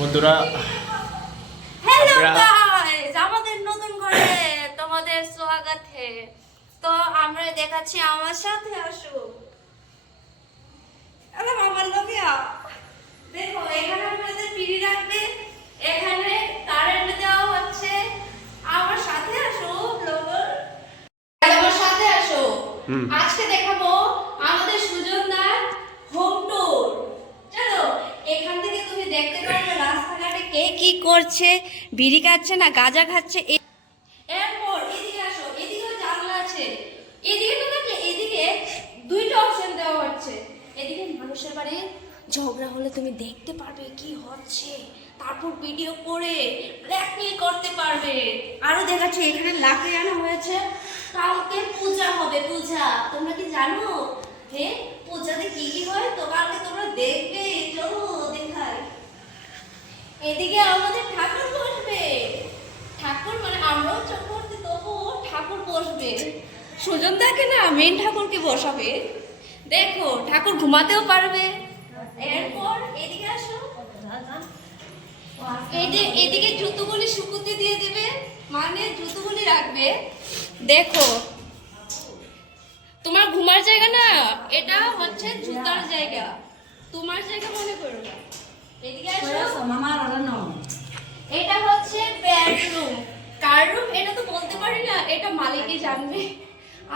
বন্ধুরা hello guys, আমাদের নতুন করে তোমাদের স্বাগত হে। তো আমরা দেখাচ্ছি, আমার সাথে আসো। আরে আমার লোকিয়া দেখো, এখানে আমাদের পিড়ি রাখবে, এখানে কারেন্ট দেওয়া হচ্ছে। আমার সাথে আসো ব্লগার, আমার সাথে আসো। আজকে দেখাবো আমাদের সুজনদার হোম ট্যুর। চলো, এখান থেকে তুমি দেখতে পারবে রাস্তাঘাটে কে কি করছে, বিড়ি খাচ্ছে না গাঁজা খাচ্ছে। এরপর এদিকে আসো, এদিকেও জানলা আছে। এদিকে তো দেখলে, এদিকে দুইটা অপশন দেওয়া হচ্ছে। এদিকে মানুষের বাড়ি ঝগড়া হলে তুমি দেখতে পারবে কি হচ্ছে, তারপর ভিডিও করে ব্ল্যাকমেল করতে পারবে। আরো দেখাচ্ছি, এখানে লাকড়ি আনা হয়েছে, কালকে পূজা হবে। পূজা তোমরা কি জানো? হ্যাঁ, পূজাতে কি কি হয় তো কালকে তোমরা দেখবে। চলো দেখাই। এদিকে আমাদের ঠাকুর বসবে। ঠাকুর মানে আমরাও চক্রবর্তী, তবুও ঠাকুর বসবে। সুজন থাকে না, মেন ঠাকুরকে বসাবে। দেখো, ঠাকুর ঘুমাতেও পারবে। এরপর এদিকে আসো, এদিকে জুতোগুলি শুকুতে দিয়ে দেবে, মানে জুতোগুলি রাখবে। দেখো, তোমার ঘুমার জায়গা না, এটা হচ্ছে জুতার জায়গা, তোমার জায়গা মনে করো না। এদিকে আসো, এটা হচ্ছে বেডরুম। কার রুম এটা তো বলতে পারি না, এটা মালিকই জানবে,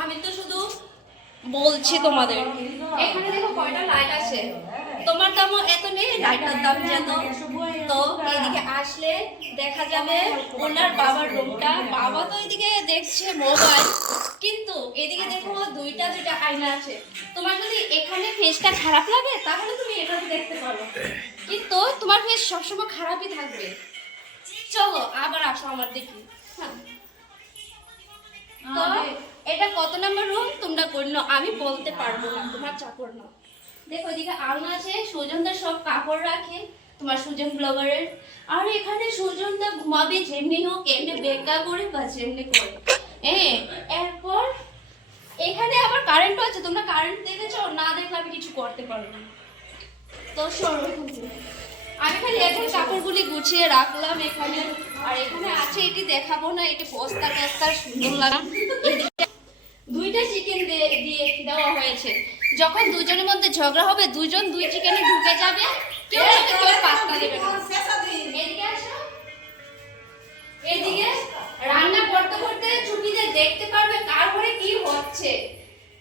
আমি তো শুধু বলছি তোমাদের। এখানে দেখো কয়টা লাইট আছে, তোমার দাম এত নেই, লাইটার দাম যত। তো এদিকে আসলে দেখা যাবে ওনার বাবার রুমটা। বাবা তো এদিকে দেখছে মোবাইল, কিন্তু এদিকে দেখো দুইটা আয়না আছে। তোমার যদি এখানে ফেসটা খারাপ লাগে তাহলে তুমি এটাতে দেখতে পারো, কিন্তু তোমার ফেস সবসময় খারাপই থাকবে। চলো আবার আসো আমার দেখি। তো এটা কত নম্বর রুম তোমরা করনো, আমি বলতে পারবো না, তোমার চাকর না। দেখো এদিকে আলনা আছে, সুজনদার সব কাপড় রাখে, তোমার সুজন ব্লগারের। আর এখানে সুজনদা ঘুমাবে, যেমনি হোক এমনি বেকা করে বা যেমনি করে। এরপর এখানে আবার কারেন্টও আছে, তোমরা কারেন্ট দেখেছো? না দেখলে আমি কিছু করতে পারবো না। তো সরো, আমি খালি এখন কাপড়গুলি গুছিয়ে রাখলাম এখানে। আর এখানে আছে, এটি দেখাবো না, এটি বস্তা সুন্দর লাগা। দুইটা চিকেন দিয়ে দেওয়া হয়েছে। যখন দুজনের মধ্যে ঝগড়া হবে, দুজন দুই চিকেনে ঢুকে যাবে, কেউ পাত্তা দেবে না। এদিকে আসো, এদিকে রান্না করতে করতে ছুটিতে দেখতে পারবে কার ঘরে কি হচ্ছে,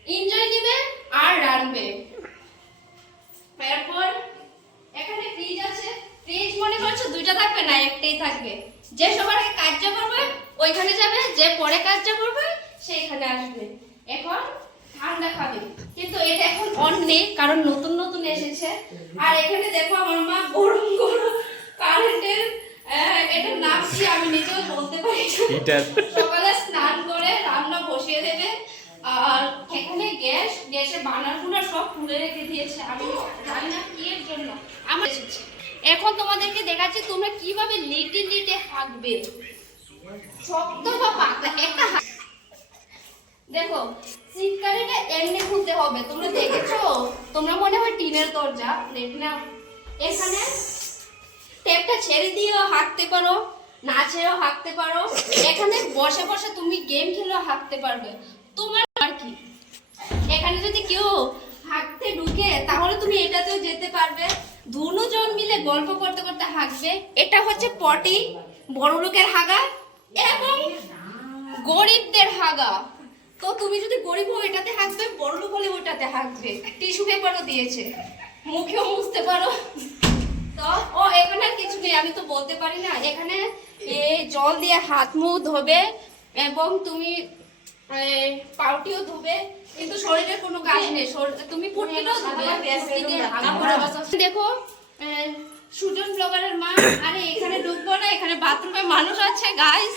এনজয় দিবে আর রান্নবে। এরপর এখানে ফ্রিজ আছে। ফ্রিজ মনে করছো দুইটা থাকবে না, একটাই থাকবে। যে সবার আগে কাজ করবে ওইখানে যাবে, যে পরে কাজ করবে সেইখানে আসবে। এখন ঠান্ডা খাবে, কিন্তু এটা এখন অন নেই, কারণ নতুন নতুন এসেছে। আর এখানে দেখো আমার মা গরম গরম কারেন্টের, এটার নাম কি আমি নিজেও বলতে পারি না, সকালে স্নান করে রান্না বসিয়ে দেবে। আর এখানে গ্যাসে বানারগুলো সব খুলে রেখে দিয়েছে, আমি জানি না কি এর জন্য। আমার এখন তোমাদেরকে দেখাচ্ছি তোমরা কিভাবে লিটে হাঁকবে, শক্ত বা পাতলা একটা। দেখো, শীতকালেটা এমনি খুলতে হবে, তোমরা দেখেছো? তোমরা মনে হয় টিনের দরজা না, এখানে টেপটা ছেড়ে দিয়েও হাঁকতে পারো, না ছেড়েও হাঁকতে পারো। এখানে বসে বসে তুমি গেম খেলেও হাঁকতে পারবে, তোমার আর কি। এখানে যদি কেউ হাঁকতে ঢুকে তাহলে তুমি এটাতেও যেতে পারবে, দুজন মিলে গল্প করতে করতে হাঁকবে। এটা হচ্ছে পটি, বড় লোকের হাগা এবং গরিবদের হাগা। তো তুমি যদি গরিব হও এটাতে হাঁকবে, বড় লোক হলে ওটাতে হাঁকবে। টিস্যু পেপারও দিয়েছে, মুখেও মুছতে পারো। তো এখানে আর কিছু নেই, আমি তো বলতে পারি না। এখানে জল দিয়ে হাত মুখ ধোবে এবং তুমি পাউটিও ধোবে, কিন্তু শরীরের কোনো কাজ নেই। তুমি পুটকিটাও ধোবে। দেখো, সুজন ব্লগারের মা। আরে এখানে ঢুকবো না, এখানে বাথরুমে মানুষ আছে গাইস।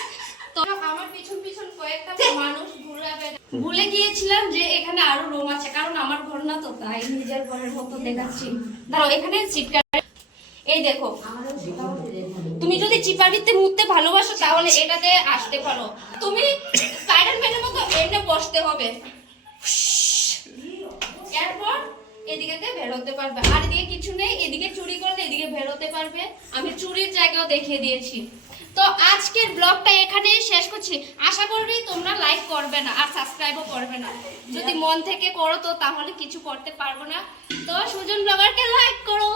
তো আমার পিছন কয়েকটা মানুষ ঘুরাবে। ভুলে গিয়েছিলাম যে এখানে আরো রুম আছে, কারণ আমার ঘর না, তো তাই নিজের ঘরের মতো দেখাচ্ছি। দাঁড়াও, এখানে সিটকা। এই দেখো, তুমি যদি চিপারিতে মুততে ভালোবাসো তাহলে এটাতে আসতে পারো। তুমি স্পাইডারম্যানের মতো এমনি বসতে হবে। এরপর এদিকেতে বেরোতে পারবে। আর এদিকে কিছু নেই, এদিকে চুরি করলে এদিকে বেরোতে পারবে। আমি চুরির জায়গাও দেখিয়ে দিয়েছি। তো আজকের ব্লগটা এখানেই শেষ করছি। আশা করি তোমরা লাইক করবে না আর সাবস্ক্রাইবও করবে না। যদি মন থেকে করো তো তাহলে কিছু করতে পারবো না। তো সুজন ব্লগারকে লাইক করো।